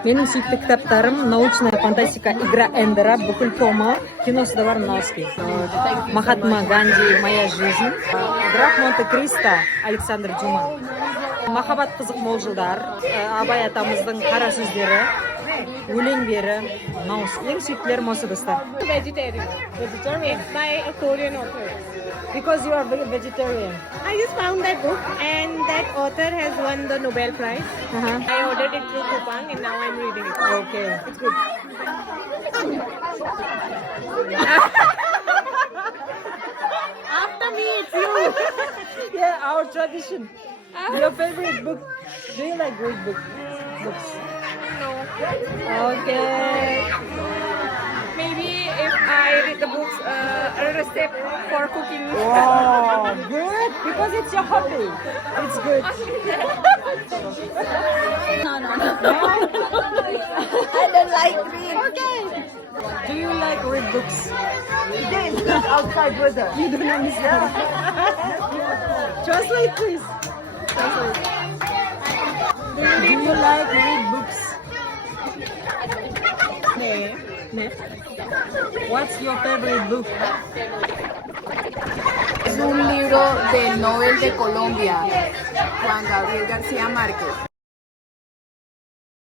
Benim sүйікті кітаптарым научная фантастика игра Эндера, бүкіл томы, киносы да бар мынауский. Махатма Ганди, моя жизнь. Граф Монте-Кристо, Александр Дюма. Махаббат қызық мол жылдар, Абай атамыздың қара сөздері, өлеңдері, ең сүйіктілерім осы достар. Vegetarian. It's by a Korean author. Because you are vegetarian. I just found that book and that author has won the Nobel Prize. I ordered it through Coupang and now I'm reading it. Okay. It's good. After me, it's you. Yeah, our tradition. Your favorite book? Do you like read books? No. Okay. Maybe if I read the books, a recipe for cooking. Wow, good. Because it's your hobby. It's good. No. I don't like read. Okay. Do you like read books? Yes, outside weather. You don't understand. Translate, please. Translate. Do you like read books? No. What's your favorite book? Es un libro del Nobel de Colombia, Juan Gabriel García Márquez.